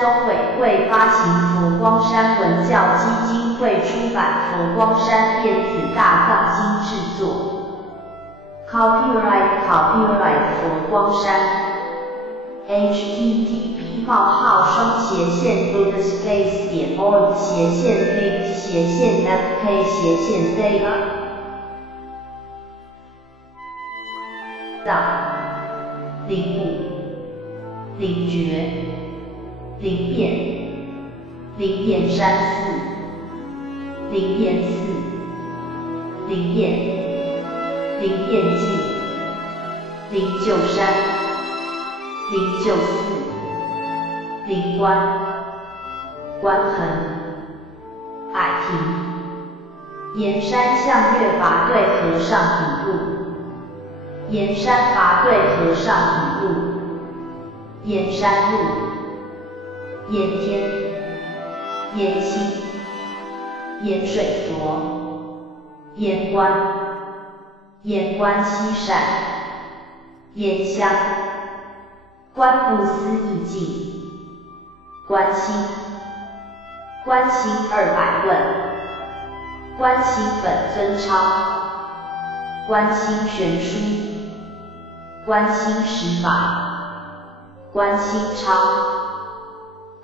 中委会发行佛光山文教基金会出版佛光山电子大藏经制作。Copyright 佛光山 http://buddhaspace.org/page/fk/fk藏领悟领觉灵验灵验山寺灵验寺灵验灵验记灵鹫山灵鹫寺灵观观衡海平岩山向月法对和尚语录岩山法对和尚语录岩山路岩天岩心岩水佛岩观岩观西善岩香观不思议境观心观心200问观心本尊超观心玄书观心实法观心超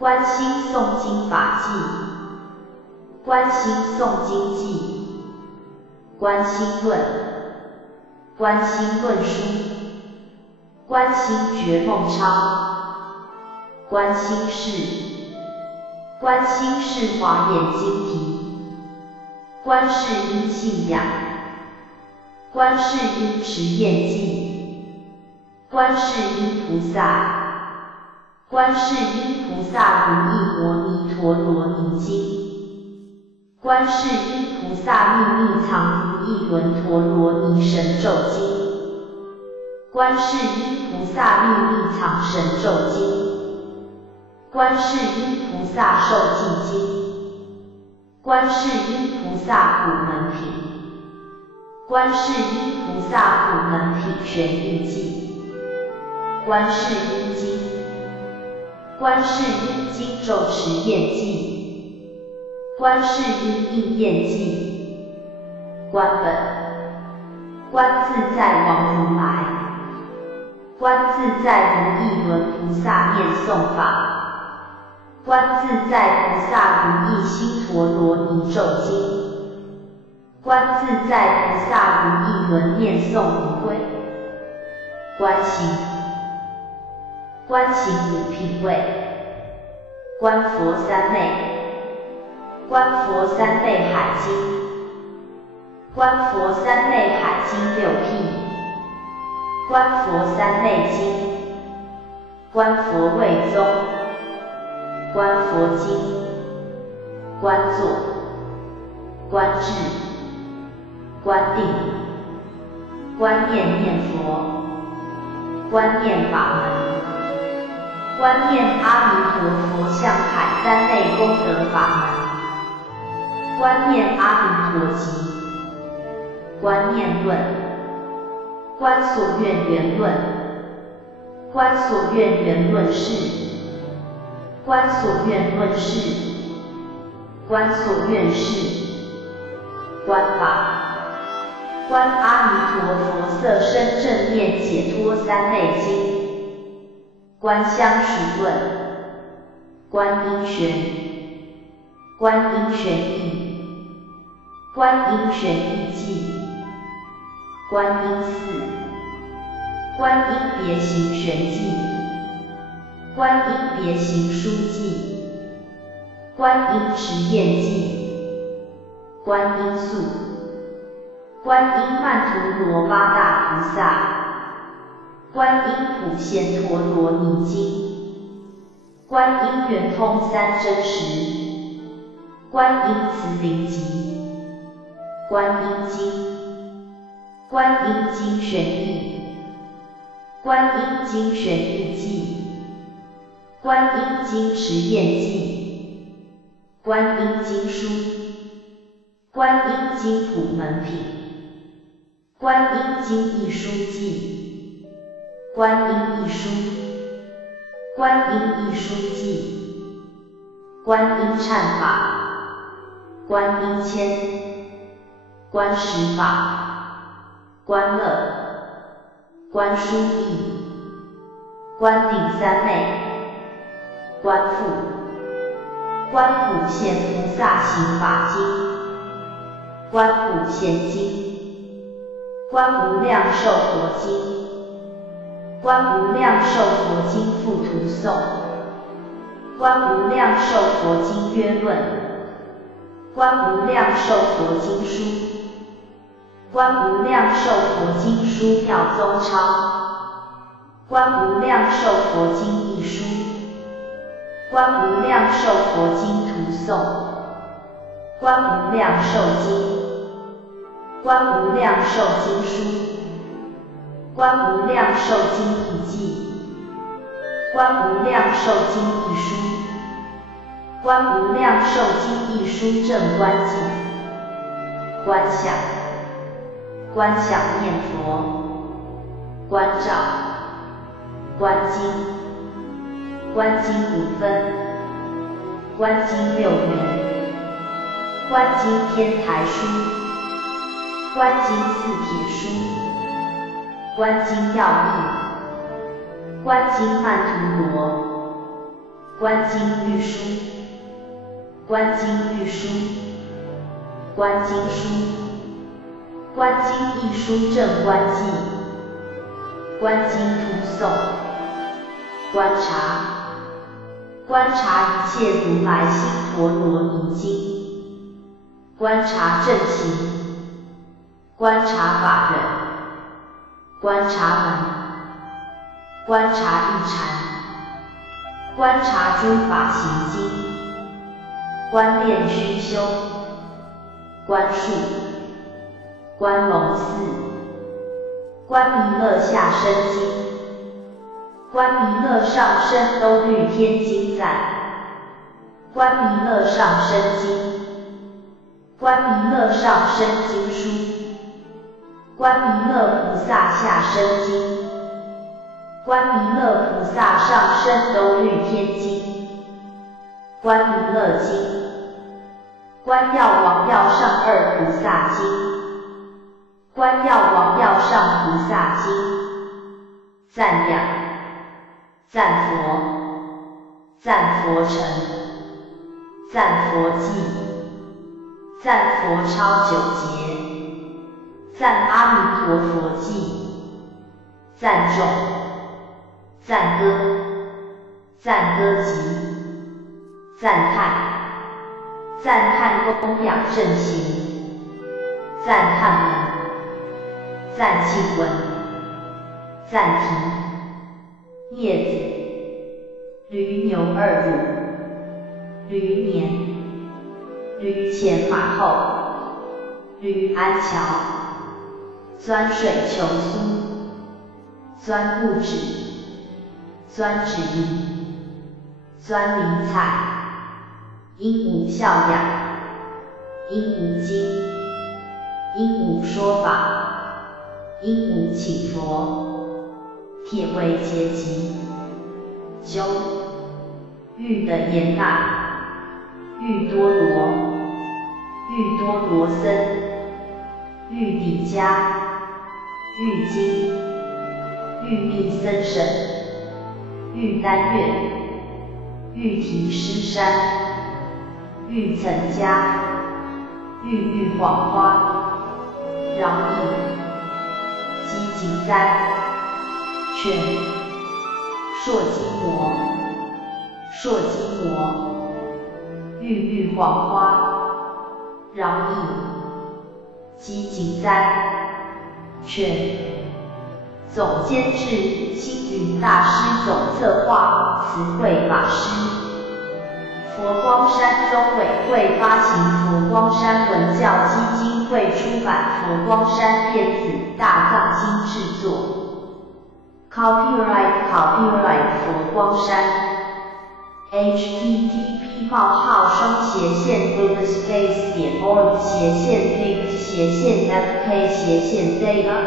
观心诵经法记观心诵经记观心论观心论书观心觉梦超观心事观心是华严经题观世音信仰观世音持愿记观世音菩萨观世音菩萨如意摩尼陀罗尼经观世音菩萨秘密藏如意轮陀罗尼神咒经观世音菩萨秘密藏神咒经观世音菩萨受记经观世音菩萨普门品观世音菩萨普门品全译记观世音经观世音经咒持愿记观世音应验记观本观自在王如来观自在如意轮菩萨念诵法观自在菩萨如意心陀罗尼咒经观自在菩萨如意轮念诵仪轨观行观行五品位观佛三昧观佛三昧海经观佛三昧海经6品观佛三昧经观佛位宗观佛经观坐观智观定观念念佛观念法门观念阿弥陀佛向海三昧功德法门观念阿弥陀集观念论观所愿圆论观所愿圆论释观所愿论释观所愿释观法观阿弥陀佛色身正念解脱三昧经观相续论观音玄观音玄义观音玄义记观音寺观音别行玄记观音别行书记观音持愿记观音宿观音曼荼罗八大菩萨观音普贤陀罗尼经观音圆通三真实观音慈灵集观音经观音经玄义观音经玄义记观音经持愿记观音经书观音经普门品观音经义书记观音义书观音义书记观音忏法，观音签，观十法，观乐，观殊义，观顶三昧，观复，观普贤菩萨行法经，观普贤经，观无量寿佛经，观无量寿佛经附图诵，观无量寿佛经约论，观无量寿佛经书，观无量寿佛经书妙宗抄，观无量寿佛经义书，观无量寿佛经图诵，观无量寿经，观无量寿经书，观无量寿经义记，观无量寿经义书，观无量寿经义书正观记，观想，观想念佛，观照，观经，观经五分，观经六元，观经天台书，观经四帖书，观经要义，观经曼荼罗，观经玉书，观经玉书，观经书，观经义书正观记，观经图诵，观察，观察一切如来心陀罗尼经，观察正行，观察法忍，观察门，观察一禅，观察诸法行经，观练虚修，观数，观龙寺，观弥勒下生经，观弥勒上生兜率天经赞，观弥勒上生经，观弥勒上生经书，观弥勒菩萨下生经，观弥勒菩萨上生兜率天经，观弥勒经，观药王药上二菩萨经，观药王药上菩萨经，赞仰，赞佛，赞佛乘，赞佛记，赞佛超九劫，赞阿弥陀佛记，赞众，赞歌，赞歌集，赞叹，赞叹供养正行，赞叹门，赞庆文，赞题，叶子，驴牛二乳，驴年，驴前马后，驴鞍桥，钻水求酥，钻布纸，钻纸泥，钻灵彩，鹦鹉孝养，鹦鹉经，鹦鹉说法，鹦鹉请佛，铁为结集，鸠，玉的严纳，玉多罗，玉多罗僧，玉底迦，玉经，玉密僧审，玉丹月，玉提师山，玉层迦，玉玉黄花，饶益，积极哉，犬，硕金魔，硕金魔，玉玉黄花，饶益，积极哉，犬。总监制星云大师总策划慈惠法师，佛光山宗委会发行，佛光山文教基金会出版，佛光山电子大藏经制作。Copyright 佛光山 http://space.org/page/fk/data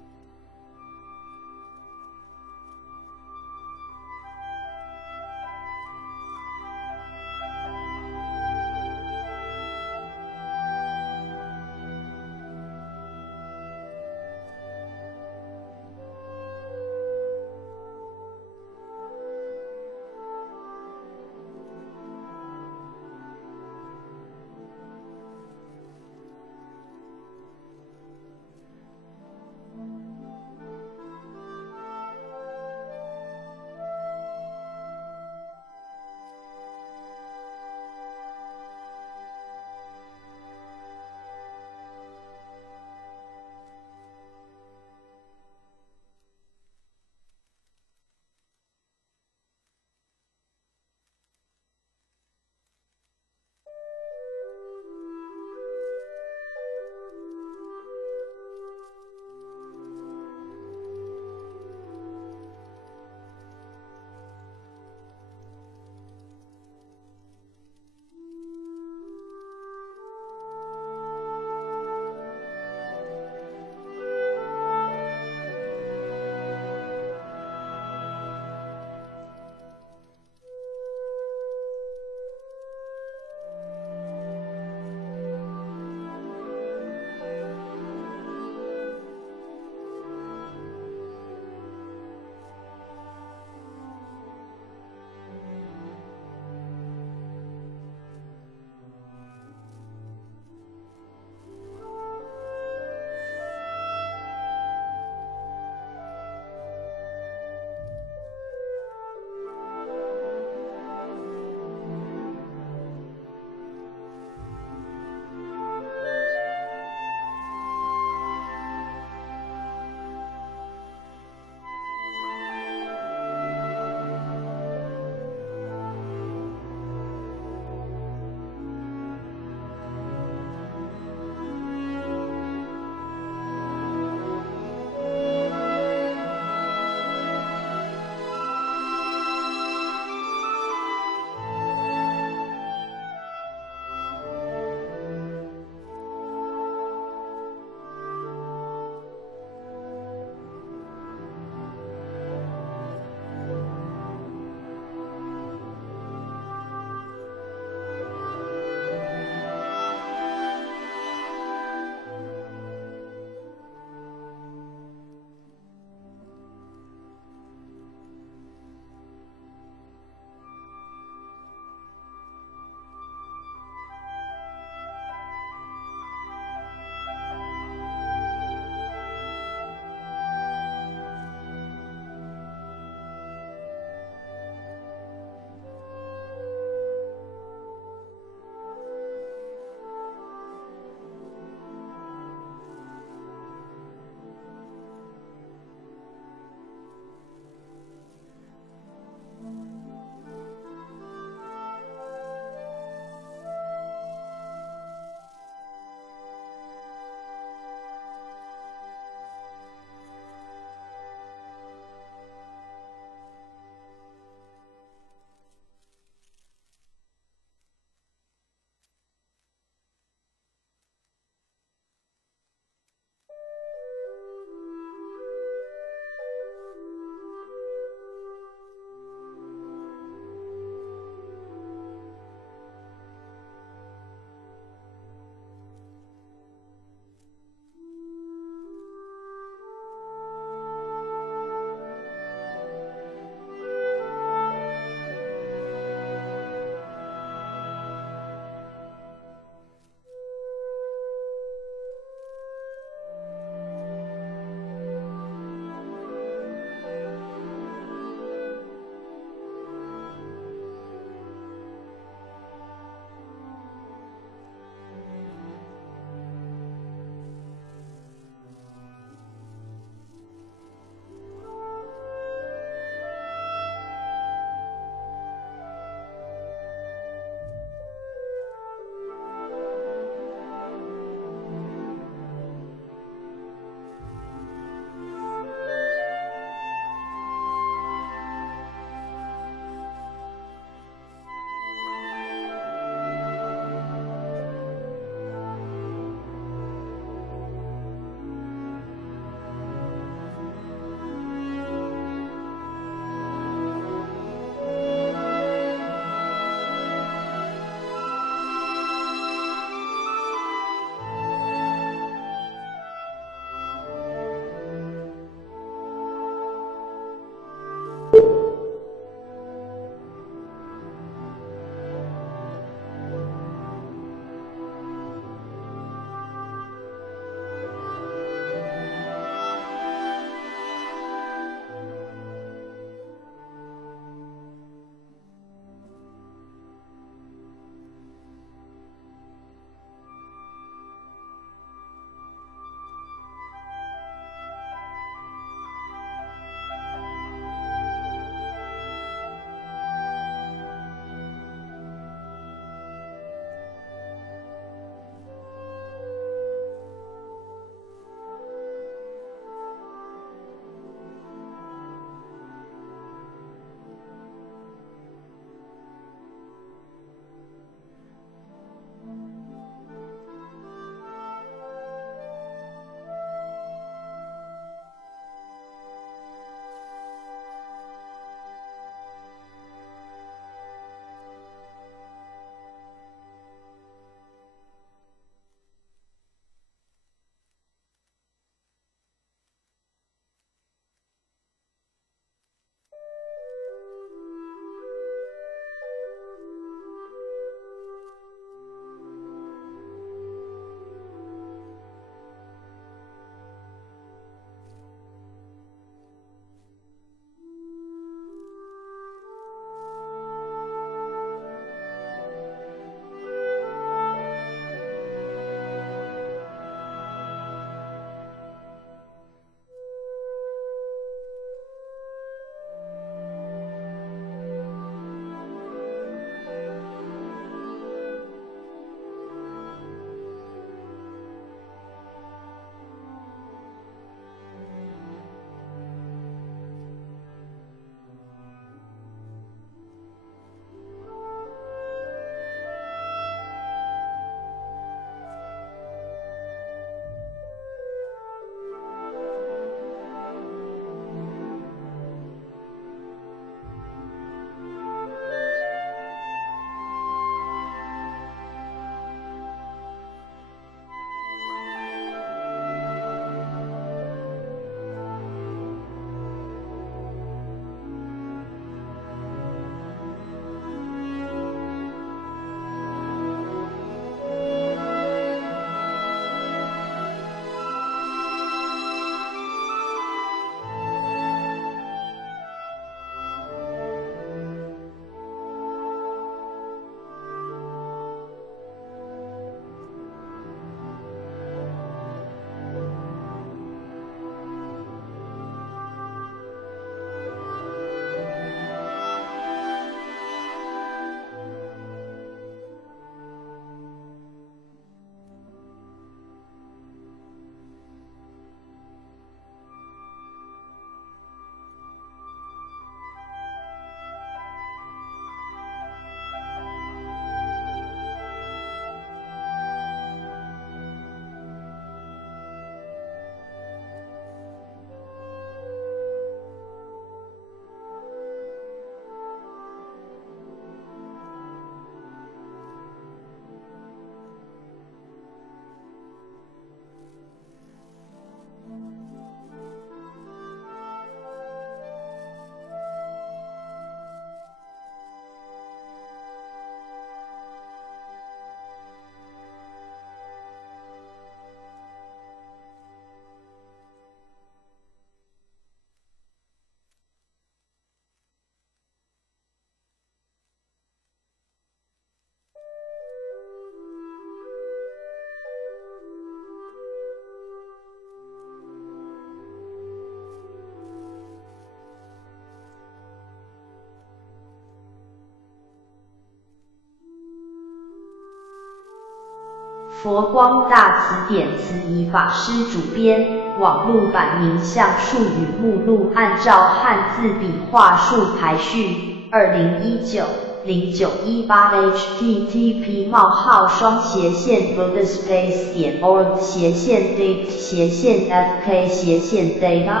佛光大辞典慈仪法师主编，网络版名像术语目录按照汉字笔画数排序。http://buddhaspace.org/date/fk-data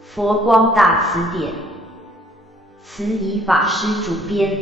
佛光大辞典，慈仪法师主编。